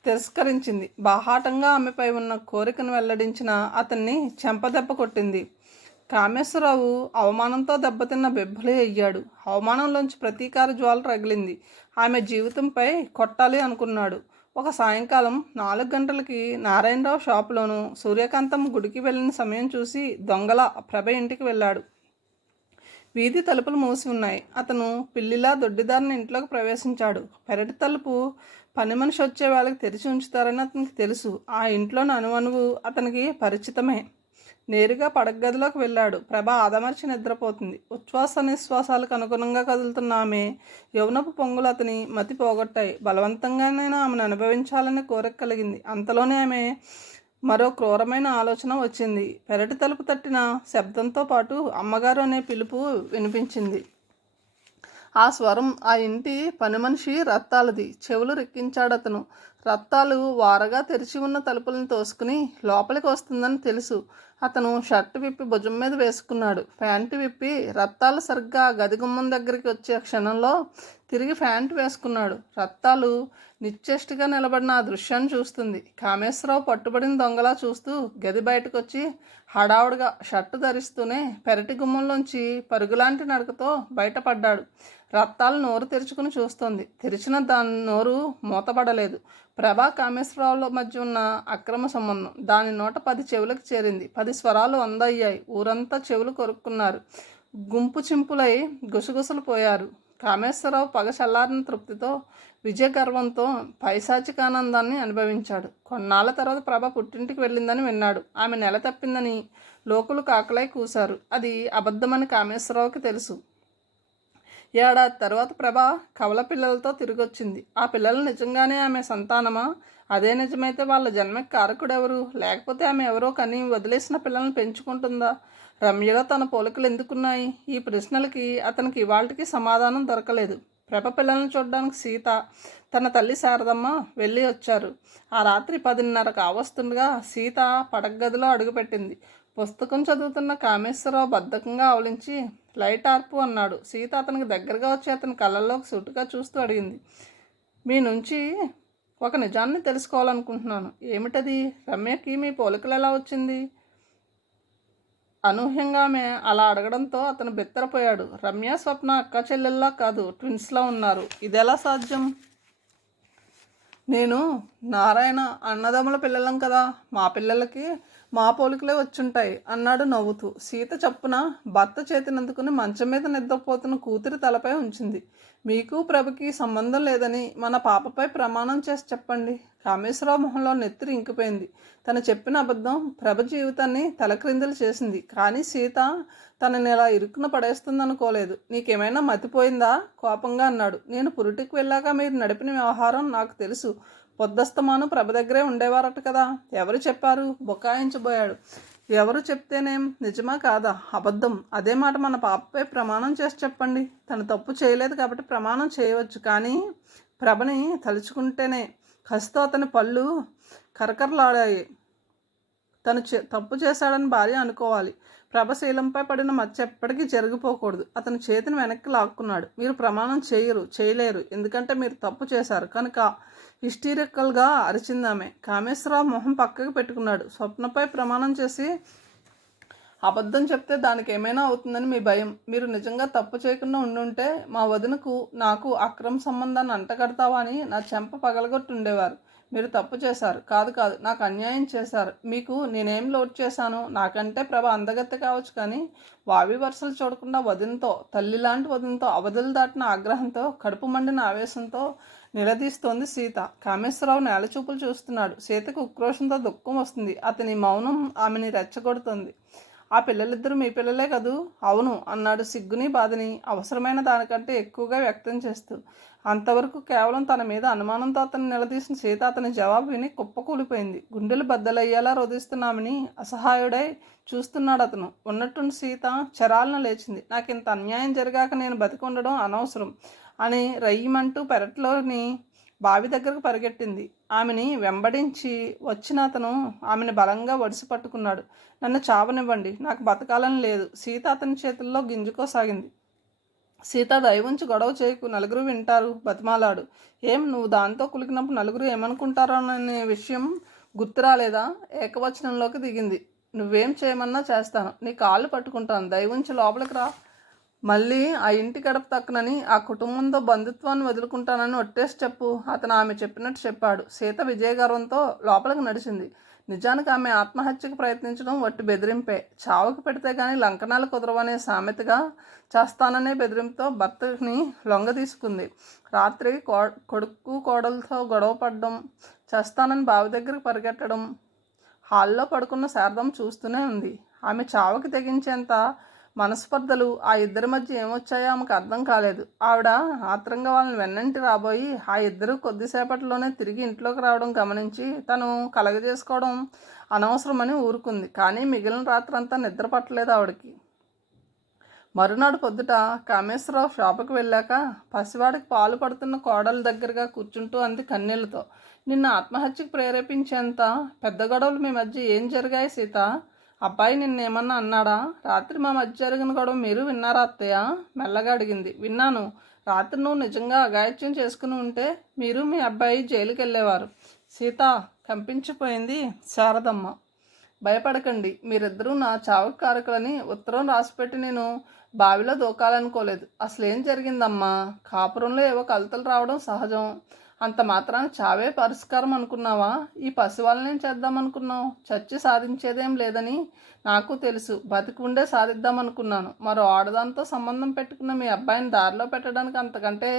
తిరస్కరించింది. బాహాటంగా ఆమెపై ఉన్న కోరికను వెల్లడించిన అతన్ని చెంపదెబ్బ కొట్టింది. కామేశ్వరరావు అవమానంతో దెబ్బతిన్న బెబ్బులే అయ్యాడు. అవమానంలోంచి ప్రతీకార జ్వాల రగిలింది. ఆమె జీవితంపై కొట్టాలి అనుకున్నాడు. ఒక సాయంకాలం 4 గంటలకి నారాయణరావు షాపులోను సూర్యకాంతం గుడికి వెళ్ళిన సమయం చూసి దొంగల ప్రభ ఇంటికి వెళ్ళాడు. వీధి తలుపులు మూసి ఉన్నాయి. అతను పిల్లిలా దొడ్డిదారిని ఇంట్లోకి ప్రవేశించాడు. పెరటి తలుపు పని మనిషి వచ్చే వాళ్ళకి తెరిచి ఉంచుతారని అతనికి తెలుసు. ఆ ఇంట్లోని అణువణువు అతనికి పరిచితమే. నేరుగా పడగదిలోకి వెళ్ళాడు. ప్రభ ఆదమర్చి నిద్రపోతుంది. ఉచ్ఛ్వాస నిశ్వాసాలకు అనుగుణంగా కదులుతున్న ఆమె యౌవనపు పొంగులు అతని మతి పోగొట్టాయి. బలవంతంగానైనా ఆమెను అనుభవించాలని కోరిక కలిగింది. అంతలోనే ఆమె మరో క్రూరమైన ఆలోచన వచ్చింది. పెరటి తలుపు తట్టిన శబ్దంతో పాటు అమ్మగారు అనే పిలుపు వినిపించింది. ఆ స్వరం ఆ ఇంటి పని మనిషి రత్తాలది. చెవులు రెక్కించాడతను. రత్తాలు వారగా తెరిచి ఉన్న తలుపులను తోసుకుని లోపలికి వస్తుందని తెలుసు. అతను షర్టు విప్పి భుజం మీద వేసుకున్నాడు. ప్యాంటు విప్పి రత్తాలు సరిగ్గా గది గుమ్మం దగ్గరికి వచ్చే క్షణంలో తిరిగి ప్యాంటు వేసుకున్నాడు. రత్తాలు నిశ్చేష్టిగా నిలబడిన ఆ దృశ్యాన్ని చూస్తుంది. కామేశ్వరరావు పట్టుబడిన దొంగలా చూస్తూ గది బయటకు వచ్చి హడావుడిగా షర్టు ధరిస్తూనే పెరటి గుమ్మంలోంచి పరుగులాంటి నడకతో బయటపడ్డాడు. రత్తాలు నోరు తెరుచుకుని చూస్తోంది. తెరిచిన దాని నోరు మూతపడలేదు. ప్రభా కామేశ్వరరావుల మధ్య ఉన్న అక్రమ సంబంధం దాని నోట 10 చెవులకు చేరింది. 10 స్వరాలు అందయ్యాయి. ఊరంతా చెవులు కొరుక్కున్నారు. గుంపు చింపులై గుసగుసలు పోయారు. కామేశ్వరరావు పగ చల్లారిన తృప్తితో విజయ గర్వంతో పైశాచికానందాన్ని అనుభవించాడు. కొన్నాళ్ళ తర్వాత ప్రభ పుట్టింటికి వెళ్ళిందని విన్నాడు. ఆమె నెల తప్పిందని లోకులు కాకలై కూశారు. అది అబద్ధమని కామేశ్వరరావుకి తెలుసు. ఏడాది తర్వాత ప్రభ కవల పిల్లలతో తిరిగొచ్చింది. ఆ పిల్లలు నిజంగానే ఆమె సంతానమా? అదే నిజమైతే వాళ్ళ జన్మకి కారకుడెవరు? లేకపోతే ఆమె ఎవరో కని వదిలేసిన పిల్లల్ని పెంచుకుంటుందా? రమ్యలో తన పోలికలు ఎందుకున్నాయి? ఈ ప్రశ్నలకి అతనికి ఇవాళకి సమాధానం దొరకలేదు. ప్రభ పిల్లల్ని చూడడానికి సీత, తన తల్లి శారదమ్మ వెళ్ళి వచ్చారు. ఆ రాత్రి 10:30 కావస్తుండగా సీత పడగదిలో అడుగుపెట్టింది. పుస్తకం చదువుతున్న కామేశ్వరరావు బద్ధకంగా ఆవలించి లైట్ ఆర్పు అన్నాడు. సీత అతనికి దగ్గరగా వచ్చి అతని కళ్ళల్లోకి సూటుగా చూస్తూ అడిగింది, మీ నుంచి ఒక నిజాన్ని తెలుసుకోవాలనుకుంటున్నాను. ఏమిటది? రమ్యకి మీ పోలికలు ఎలా వచ్చింది? అనూహ్యంగా ఆమె అలా అడగడంతో అతను బెత్తరపోయాడు. రమ్య, స్వప్న అక్క చెల్లెల్లా కాదు, ట్విన్స్లా ఉన్నారు. ఇదెలా సాధ్యం? నేను నారాయణ అన్నదమ్ముల పిల్లలం కదా. మా పిల్లలకి మా పోలికలే వచ్చుంటాయి అన్నాడు నవ్వుతూ. సీత చప్పున భర్త చేతినందుకుని మంచం మీద నిద్రపోతున్న కూతురి తలపై ఉంచింది. మీకు ప్రభకి సంబంధం లేదని మన పాపపై ప్రమాణం చేసి చెప్పండి. కామేశ్వరరావు మొహంలో నెత్తిరి ఇంకిపోయింది. తను చెప్పిన అబద్ధం ప్రభ జీవితాన్ని తలక్రిందులు చేసింది. కానీ సీత తనని ఇలా ఇరుక్కున పడేస్తుందనుకోలేదు. నీకేమైనా మతిపోయిందా? కోపంగా అన్నాడు. నేను పురిటికి వెళ్ళాక మీరు నడిపిన వ్యవహారం నాకు తెలుసు. పొద్దస్తమాను ప్రభ దగ్గరే ఉండేవారట కదా. ఎవరు చెప్పారు? బొకాయించబోయాడు. ఎవరు చెప్తేనేం? నిజమా కాదా? అబద్ధం. అదే మాట మన పాపపై ప్రమాణం చేసి చెప్పండి. తను తప్పు చేయలేదు కాబట్టి ప్రమాణం చేయవచ్చు. కానీ ప్రభని తలుచుకుంటేనే కసితో అతని పళ్ళు కరకరలాడాయి. తను తప్పు చేశాడని భార్య అనుకోవాలి. ప్రభశీలంపై పడిన మచ్చ ఎప్పటికీ జరిగిపోకూడదు. అతని చేతిని వెనక్కి లాక్కున్నాడు. మీరు ప్రమాణం చేయలేరు. ఎందుకంటే మీరు తప్పు చేశారు కనుక. హిస్టీరికల్గా అరిచిందామె. కామేశ్వరరావు మొహం పక్కకు పెట్టుకున్నాడు. స్వప్నపై ప్రమాణం చేసి అబద్ధం చెప్తే దానికి ఏమైనా అవుతుందని మీ భయం. మీరు నిజంగా తప్పు చేయకుండా ఉండుంటే మా వదినకు నాకు అక్రమ సంబంధాన్ని అంటగడతావా అని నా చెంప పగలగొట్టి ఉండేవారు. మీరు తప్పు చేశారు. కాదు నాకు అన్యాయం చేశారు. మీకు నేనేం లోటు చేశాను? నాకంటే ప్రభ అందగత్తె కావచ్చు, కానీ వావి వరుసలు చూడకుండా వదినతో, తల్లి లాంటి వదినతో అవధులు దాటిన ఆగ్రహంతో, కడుపు మండిన ఆవేశంతో నిలదీస్తోంది సీత. కామేశ్వరరావు నేలచూపులు చూస్తున్నాడు. సీతకు ఉక్రోషంతో దుఃఖం వస్తుంది. అతని మౌనం ఆమెని రెచ్చగొడుతుంది. ఆ పిల్లలిద్దరూ మీ పిల్లలే కదూ? అవును అన్నాడు సిగ్గుని బాధని అవసరమైన దానికంటే ఎక్కువగా వ్యక్తం చేస్తూ. అంతవరకు కేవలం తన మీద అనుమానంతో అతన్ని నిలదీసిన సీత అతని జవాబు విని కుప్పకూలిపోయింది. గుండెలు బద్దలయ్యేలా రోధిస్తున్నామని అసహాయుడై చూస్తున్నాడు అతను. ఉన్నట్టుండి సీత చరాలన లేచింది. నాకు ఇంత అన్యాయం జరిగాక నేను బతికి ఉండడం అనవసరం అని రయ్యమంటూ పెరట్లోని బావి దగ్గరకు పరిగెట్టింది. ఆమెని వెంబడించి వచ్చిన అతను ఆమెను బలంగా ఒడిసి పట్టుకున్నాడు. నన్ను చావనివ్వండి, నాకు బతకాలని లేదు. సీత అతని చేతుల్లో గింజుకోసాగింది. సీత దయవుంచి గొడవ చేయకు, నలుగురు వింటారు బతిమాలాడు. ఏం నువ్వు దాంతో కులికినప్పుడు నలుగురు ఏమనుకుంటారో అనే విషయం గుర్తు రాలేదా? ఏకవచనంలోకి దిగింది. నువ్వేం చేయమన్నా చేస్తాను, నీ కాళ్ళు పట్టుకుంటాను, దయవుంచి లోపలికి రా. మళ్ళీ ఆ ఇంటి గడప తక్కనని ఆ కుటుంబంతో బంధుత్వాన్ని వదులుకుంటానని ఒట్టేసి చెప్పు. అతను ఆమె చెప్పినట్టు చెప్పాడు. సీత విజయగర్వంతో లోపలికి నడిచింది. నిజానికి ఆమె ఆత్మహత్యకు ప్రయత్నించడం వట్టి బెదిరింపే. చావుకు పెడితే కానీ లంకనాలు కుదరవనే సామెతగా చేస్తాననే బెదిరింపుతో భర్తని లొంగ తీసుకుంది. రాత్రి కొడుకు కోడలతో గొడవ పడడం, చేస్తానని బావి దగ్గరికి పరిగెట్టడం, హాల్లో పడుకున్న శారదం చూస్తూనే ఉంది. ఆమె చావుకి తెగించేంత మనస్పర్ధలు ఆ ఇద్దరి మధ్య ఏమొచ్చాయో ఆమెకు అర్థం కాలేదు. ఆవిడ ఆత్రంగా వాళ్ళని వెన్నంటి రాబోయి ఆ ఇద్దరు కొద్దిసేపటిలోనే తిరిగి ఇంట్లోకి రావడం గమనించి తను కలగజేసుకోవడం అనవసరమని ఊరుకుంది. కానీ మిగిలిన రాత్రంతా నిద్ర పట్టలేదు ఆవిడకి. మరునాడు పొద్దుట కామేశ్వరరావు షాపుకి వెళ్ళాక పసివాడికి పాలు పడుతున్న కోడల దగ్గరగా కూర్చుంటూ అంది కన్నీళ్లతో, నిన్ను ఆత్మహత్యకు ప్రేరేపించేంత పెద్ద గొడవలు మీ మధ్య ఏం జరిగాయి సీత? అబ్బాయి నిన్నేమన్నా అన్నాడా? రాత్రి మా మధ్య జరిగిన గొడవ మీరు విన్నారా అత్తయ్య? మెల్లగా అడిగింది. విన్నాను. రాత్రి నువ్వు నిజంగా అఘాయిత్యం చేసుకుని ఉంటే మీరు మీ అబ్బాయి జైలుకి వెళ్ళేవారు. సీత కంపించిపోయింది శారదమ్మ. భయపడకండి, మీరిద్దరూ నా చావుకు కారకులని ఉత్తరం రాసిపెట్టి నేను బావిలో దూకాలనుకోలేదు. అసలేం జరిగిందమ్మా? కాపురంలో ఏవో కలతలు రావడం సహజం. అంత మాత్రాన్ని చావే పరిష్కారం అనుకున్నావా? ఈ పసివాళ్ళనేం చేద్దామనుకున్నావు? చచ్చి సాధించేదేం లేదని నాకు తెలుసు. బతికి ఉండే సాధిద్దామనుకున్నాను. మరో ఆడదాంతో సంబంధం పెట్టుకున్న మీ అబ్బాయిని దారిలో పెట్టడానికి అంతకంటే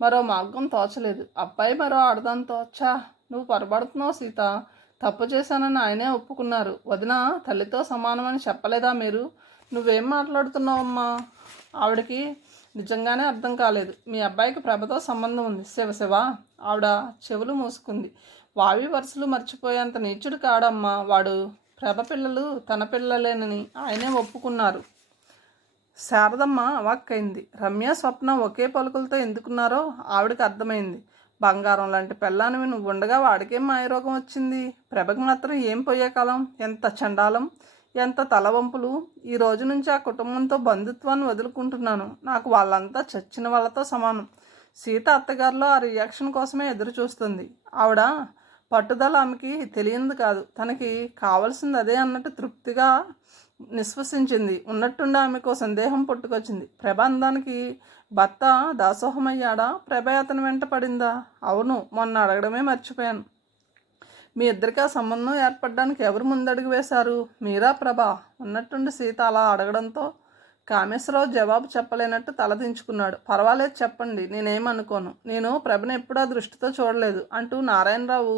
మరో మార్గం తోచలేదు. అబ్బాయి మరో ఆడదాంతో? ఛా, నువ్వు పొరపడుతున్నావు సీత. తప్పు చేశానని ఆయనే ఒప్పుకున్నారు. వదిన తల్లితో సమానమని చెప్పలేదా మీరు? నువ్వేం మాట్లాడుతున్నావమ్మా? ఆవిడకి నిజంగానే అర్థం కాలేదు. మీ అబ్బాయికి ప్రభతో సంబంధం ఉంది. శివ ఆవిడ చెవులు మూసుకుంది. వావి వరుసలు మర్చిపోయేంత నీచుడు కాడమ్మా వాడు. ప్రభ పిల్లలు తన పిల్లలేనని ఆయనే ఒప్పుకున్నారు. శారదమ్మ అవాక్కైంది. రమ్య స్వప్న ఒకే పలుకులతో ఎందుకున్నారో ఆవిడకి అర్థమైంది. బంగారం లాంటి పెళ్ళానివి నువ్వు ఉండగా వాడికేం మాయరోగం వచ్చింది? ప్రభకు మాత్రం ఏం పోయే కాలం? ఎంత చండాలం, ఎంత తలవంపులు. ఈ రోజు నుంచి ఆ కుటుంబంతో బంధుత్వాన్ని వదులుకుంటున్నాను. నాకు వాళ్ళంతా చచ్చిన వాళ్ళతో సమానం. సీత అత్తగారిలో ఆ రియాక్షన్ కోసమే ఎదురు చూస్తుంది. ఆవిడ పట్టుదల ఆమెకి తెలియదు కాదు. తనకి కావాల్సింది అదే అన్నట్టు తృప్తిగా నిశ్వసించింది. ఉన్నట్టుండి ఆమెకు సందేహం పుట్టుకొచ్చింది. ప్రభ అందానికి భర్త దాసోహమయ్యాడా? ప్రభ అతని వెంట పడిందా? అవును, మొన్న అడగడమే మర్చిపోయాను. మీ ఇద్దరికి ఆ సంబంధం ఏర్పడడానికి ఎవరు ముందడుగు వేశారు? మీరా ప్రభా? ఉన్నట్టుండి సీత అలా అడగడంతో కామేశ్వరరావు జవాబు చెప్పలేనట్టు తలదించుకున్నాడు. పర్వాలేదు, చెప్పండి, నేనేమనుకోను. నేను ప్రభని ఎప్పుడూ ఆ దృష్టితో చూడలేదు అంటూ నారాయణరావు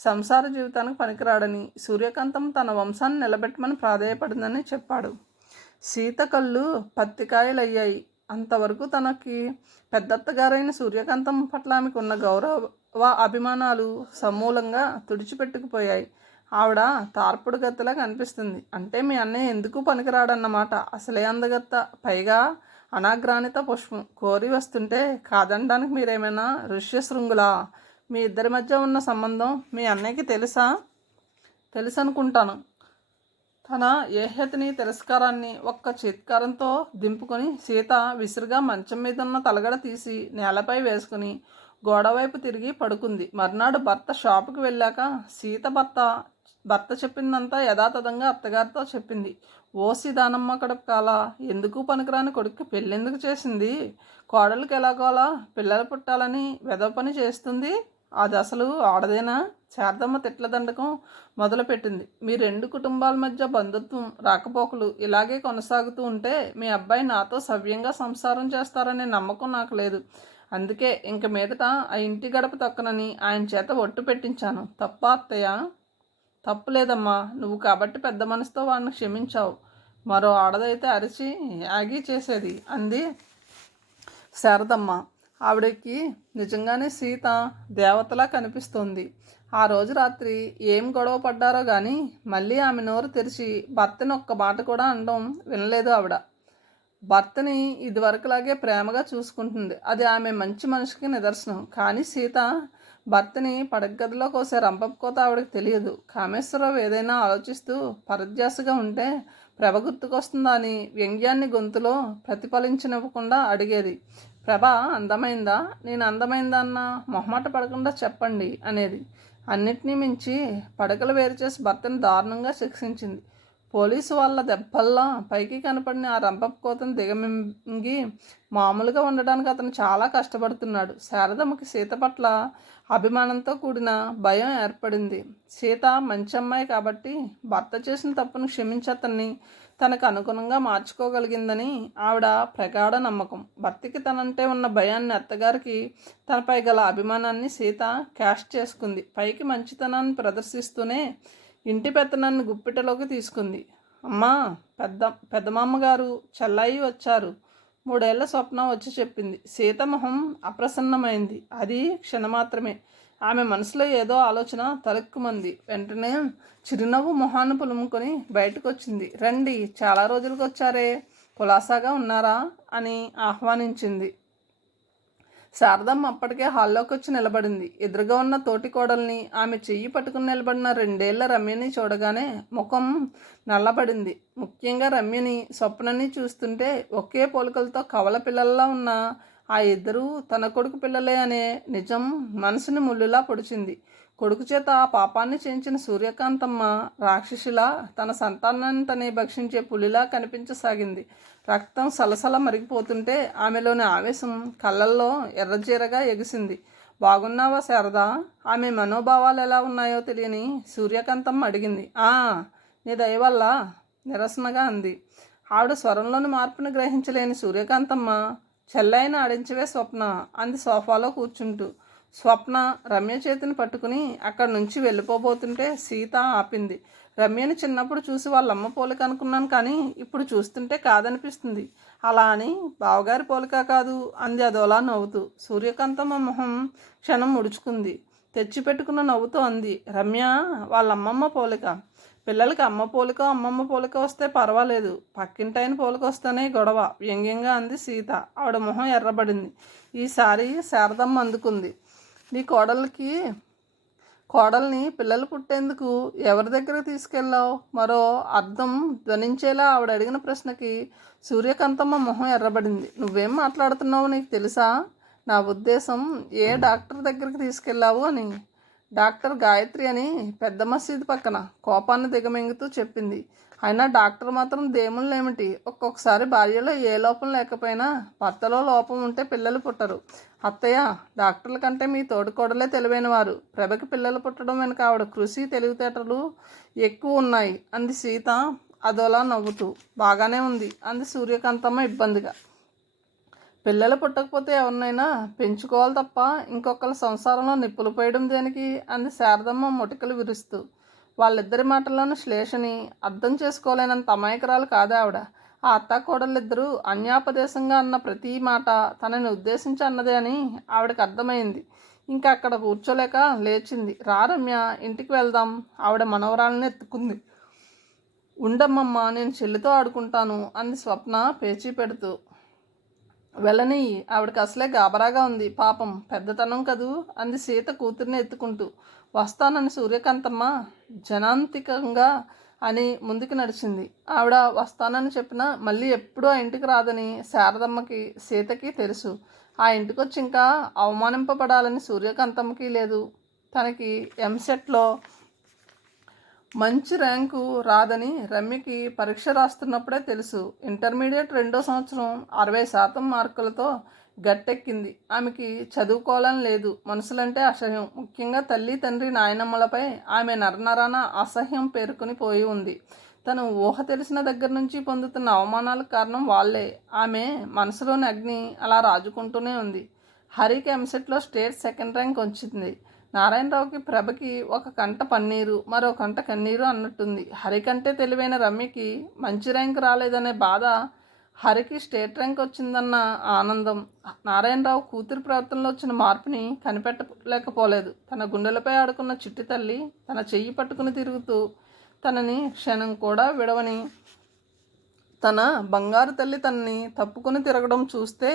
సంసార జీవితానికి పనికిరాడని, సూర్యకాంతం తన వంశాన్ని నిలబెట్టమని ప్రాధేయపడిందని చెప్పాడు. సీత కళ్ళు పత్తికాయలయ్యాయి. అంతవరకు తనకి పెద్దత్తగారైన సూర్యకాంతం పట్ల ఆమెకు ఉన్న గౌరవ అభిమానాలు సమూలంగా తుడిచిపెట్టుకుపోయాయి. ఆవిడ తార్పుడు గత్తలా కనిపిస్తుంది. అంటే మీ అన్నయ్య ఎందుకు పనికిరాడన్నమాట. అసలే అందగత్త, పైగా అనాగ్రానిత పుష్పం. కోరి వస్తుంటే కాదనడానికి మీరేమైనా ఋష్యశృంగులా? మీ ఇద్దరి మధ్య ఉన్న సంబంధం మీ అన్నయ్యకి తెలుసు అనుకుంటాను. తన ఏహ్యతని తిరస్కారాన్ని ఒక్క చిత్కారంతో దింపుకొని సీత విసురుగా మంచం మీద ఉన్న తలగడ తీసి నేలపై వేసుకుని గోడవైపు తిరిగి పడుకుంది. మర్నాడు భర్త షాపుకి వెళ్ళాక సీత భర్త చెప్పిందంతా యథాతథంగా అత్తగారితో చెప్పింది. ఓసి దానమ్మ కడుపు కాల, ఎందుకు పనికిరాని కొడుక్కి పెళ్ళెందుకు చేసింది? కోడలికి ఎలాగోలా పిల్లలు పుట్టాలని వెధవ పని చేస్తుంది. అది అసలు ఆడదేనా? శారదమ్మ తిట్ల దండకం మొదలుపెట్టింది. మీ రెండు కుటుంబాల మధ్య బంధుత్వం రాకపోకలు ఇలాగే కొనసాగుతూ ఉంటే మీ అబ్బాయి నాతో సవ్యంగా సంసారం చేస్తారనే నమ్మకం నాకు లేదు. అందుకే ఇంక మీదట ఆ ఇంటి గడప తొక్కనని ఆయన చేత ఒట్టు పెట్టించాను. తప్పా అత్తయ్య? తప్పులేదమ్మా, నువ్వు కాబట్టి పెద్ద మనసుతో వాడిని క్షమించావు. మరో ఆడదైతే అరిచి యాగి చేసేది అంది శారదమ్మ. ఆవిడకి నిజంగానే సీత దేవతలా కనిపిస్తోంది. ఆ రోజు రాత్రి ఏం గొడవ పడ్డారో కానీ మళ్ళీ ఆమె నోరు తెరిచి భర్తని ఒక్క మాట కూడా అనడం వినలేదు ఆవిడ. భర్తని ఇదివరకులాగే ప్రేమగా చూసుకుంటుంది. అది ఆమె మంచి మనిషికి నిదర్శనం. కానీ సీత భర్తని పడగదిలో కోసే రంపకోత ఆవిడకి తెలియదు. కామేశ్వరరావు ఏదైనా ఆలోచిస్తూ పరధ్యాసగా ఉంటే ప్రభ గుర్తుకొస్తుందా అని వ్యంగ్యాన్ని గొంతులో ప్రతిఫలించనివ్వకుండా అడిగేది. ప్రభ అందమైందా? నేను అందమైందా అన్న మొహమాట పడకుండా చెప్పండి అనేది. అన్నిటినీ మించి పడకలు వేరు చేసి భర్తను దారుణంగా శిక్షించింది. పోలీసు వాళ్ళ దెబ్బల్లా పైకి కనపడిన ఆ రంపపు కోతను దిగమింగి మామూలుగా ఉండడానికి అతను చాలా కష్టపడుతున్నాడు. శారదమ్మకి సీత పట్ల అభిమానంతో కూడిన భయం ఏర్పడింది. సీత మంచి అమ్మాయి కాబట్టి భర్త చేసిన తప్పును క్షమించి అతన్ని తనకు అనుగుణంగా మార్చుకోగలిగిందని ఆవిడ ప్రగాఢ నమ్మకం. భర్తకి తనంటే ఉన్న భయాన్ని, అత్తగారికి తనపై గల అభిమానాన్ని సీత క్యాష్ చేసుకుంది. పైకి మంచితనాన్ని ప్రదర్శిస్తూనే ఇంటి పెత్తనాన్ని గుప్పిటలోకి తీసుకుంది. అమ్మా, పెద్దమామ్మగారు చెల్లాయి వచ్చారు. 3 ఏళ్ల స్వప్న వచ్చి చెప్పింది. సీత మొహం అప్రసన్నమైంది. అది క్షణమాత్రమే. ఆమె మనసులో ఏదో ఆలోచన తలెక్కుమంది. వెంటనే చిరునవ్వు మొహాన్ని పులుముకొని బయటకు వచ్చింది. రండి, చాలా రోజులకు వచ్చారే, కులాసాగా ఉన్నారా అని ఆహ్వానించింది. శారదమ్మ అప్పటికే హాల్లోకి వచ్చి నిలబడింది. ఎదురుగా ఉన్న తోటి కోడల్ని, ఆమె చెయ్యి పట్టుకుని నిలబడిన 2 ఏళ్ల రమ్యని చూడగానే ముఖం నల్లబడింది. ముఖ్యంగా రమ్యని, స్వప్నని చూస్తుంటే ఒకే పోలికలతో కవల పిల్లల్లా ఉన్న ఆ ఇద్దరూ తన కొడుకు పిల్లలే అనే నిజం మనసుని ముళ్ళులా పొడిచింది. కొడుకు చేత ఆ పాపాన్ని చేయించిన సూర్యకాంతమ్మ రాక్షసిలా తన సంతానాన్ని తనే భక్షించే పులిలా కనిపించసాగింది. రక్తం సలసల మరిగిపోతుంటే ఆమెలోని ఆవేశం కళ్ళల్లో ఎర్రజీరగా ఎగిసింది. బాగున్నావా శారదా? ఆమె మనోభావాలు ఎలా ఉన్నాయో తెలియని సూర్యకాంతమ్మ అడిగింది. నీ దయ వల్ల, నిరసనగా అంది. ఆవిడ స్వరంలోని మార్పును గ్రహించలేని సూర్యకాంతమ్మ, చెల్లైన ఆడించవే స్వప్న అంది సోఫాలో కూర్చుంటూ. స్వప్న రమ్య చేతిని పట్టుకుని అక్కడి నుంచి వెళ్ళిపోబోతుంటే సీత ఆపింది. రమ్యని చిన్నప్పుడు చూసి వాళ్ళమ్మ పోలిక అనుకున్నాను, కానీ ఇప్పుడు చూస్తుంటే కాదనిపిస్తుంది. అలా అని బావగారి పోలిక కాదు అంది అదోలా నవ్వుతూ. సూర్యకాంతమ్మ మొహం క్షణం ముడుచుకుంది. తెచ్చిపెట్టుకున్న నవ్వుతో అంది. రమ్య వాళ్ళమ్మమ్మ పోలిక. పిల్లలకి అమ్మ పోలిక అమ్మమ్మ పోలిక వస్తే పర్వాలేదు, పక్కింటైన పోలిక వస్తేనే గొడవ వ్యంగ్యంగా అంది సీత. ఆవిడ మొహం ఎర్రబడింది. ఈసారి శారదమ్మ అందుకుంది. నీ కోడల్ని పిల్లలు పుట్టేందుకు ఎవరి దగ్గరకు తీసుకెళ్ళావు? మరో అర్థం ధ్వనించేలా ఆవిడ అడిగిన ప్రశ్నకి సూర్యకాంతమ్మ మొహం ఎర్రబడింది. నువ్వేం మాట్లాడుతున్నావో నీకు తెలుసా? నా ఉద్దేశం ఏ డాక్టర్ దగ్గరికి తీసుకెళ్ళావు అని. డాక్టర్ గాయత్రి అని పెద్ద మసీదు పక్కన కోపాన్ని దిగమింగుతూ చెప్పింది. అయినా డాక్టర్ మాత్రం దేవుళ్ళేమిటి, ఒక్కొక్కసారి భార్యలో ఏ లోపం లేకపోయినా భర్తలో లోపం ఉంటే పిల్లలు పుట్టరు. అత్తయ్య, డాక్టర్ల కంటే మీ తోడికోడలే తెలివైన వారు. ప్రభకి పిల్లలు పుట్టడం వెనుక ఆవిడ కృషి తెలివితేటలు ఎక్కువ ఉన్నాయి అంది సీత అదోలా నవ్వుతూ. బాగానే ఉంది అంది సూర్యకాంతమ్మ ఇబ్బందిగా. పిల్లలు పుట్టకపోతే ఎవరినైనా పెంచుకోవాలి తప్ప ఇంకొకళ్ళ సంసారంలో నిప్పులు పోయడం దేనికి అంది శారదమ్మ మొటికలు విరుస్తూ. వాళ్ళిద్దరి మాటల్లోనూ శ్లేషని అర్థం చేసుకోలేనంత అమాయకురాలు కాదు ఆవిడ. ఆ అత్తాకోడళ్ళిద్దరూ అన్యాపదేశంగా అన్న ప్రతి మాట తనని ఉద్దేశించి అన్నదే అని ఆవిడకి అర్థమైంది. ఇంకా అక్కడ కూర్చోలేక లేచింది. రా రమ్య, ఇంటికి వెళ్దాం. ఆవిడ మనవరాలని ఎత్తుకుంది. ఉండమ్మమ్మ, నేను చెల్లితో ఆడుకుంటాను అంది స్వప్న పేచీ పెడుతూ. వెళ్ళని, ఆవిడకి అసలే గాబరాగా ఉంది. పాపం పెద్దతనం కదూ అంది సీత కూతుర్ని ఎత్తుకుంటూ. వస్తానని సూర్యకాంతమ్మ జనాంతికంగా అని ముందుకు నడిచింది. ఆవిడ వస్తానని చెప్పినా మళ్ళీ ఎప్పుడూ ఆ ఇంటికి రాదని శారదమ్మకి సీతకి తెలుసు. ఆ ఇంటికి వచ్చి ఇంకా అవమానింపబడాలని సూర్యకాంతమ్మకి లేదు. తనకి ఎంసెట్లో మంచి ర్యాంకు రాదని రమ్యకి పరీక్ష రాస్తున్నప్పుడే తెలుసు. ఇంటర్మీడియట్ 2వ సంవత్సరం 60% మార్కులతో గట్టెక్కింది. ఆమెకి చదువుకోవాలని లేదు. మనుషులంటే అసహ్యం, ముఖ్యంగా తల్లి తండ్రి నాయనమ్మలపై ఆమె నరనరాన అసహ్యం పేరుకుని పోయి ఉంది. తను ఊహ తెలిసిన దగ్గర నుంచి పొందుతున్న అవమానాలకు కారణం వాళ్లే. ఆమె మనసులోని అగ్ని అలా రాజుకుంటూనే ఉంది. హరికి ఎంసెట్లో స్టేట్ 2nd ర్యాంక్ వచ్చింది. నారాయణరావుకి ప్రభకి ఒక కంట పన్నీరు, మరో కంట కన్నీరు అన్నట్టుంది. హరికంటే తెలివైన రమ్యకి మంచి ర్యాంక్ రాలేదనే బాధ, హరికి స్టేట్ ర్యాంక్ వచ్చిందన్న ఆనందం. నారాయణరావు కూతురి ప్రవర్తనలో వచ్చిన మార్పుని కనిపెట్టలేకపోలేదు. తన గుండెలపై ఆడుకున్న చిట్టి తల్లి తన చెయ్యి పట్టుకుని తిరుగుతూ తనని క్షణం కూడా విడవని తన బంగారు తల్లి తనని తప్పుకుని తిరగడం చూస్తే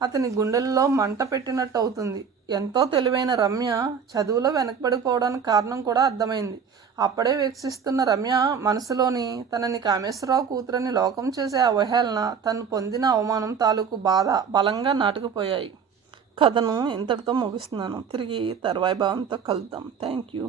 అతని గుండెల్లో మంట పెట్టినట్టు అవుతుంది. ఎంతో తెలివైన రమ్య చదువులో వెనకబడిపోవడానికి కారణం కూడా అర్థమైంది. అప్పుడే వీక్షిస్తున్న రమ్య మనసులోని తనని కామేశ్వరరావు కూతురని లోకం చేసే అవహేళన, తను పొందిన అవమానం తాలూకు బాధ బలంగా నాటుకుపోయాయి. కథను ఇంతటితో ముగిస్తున్నాను. తిరిగి తర్వాయి భావంతో కలుద్దాం. Thank you.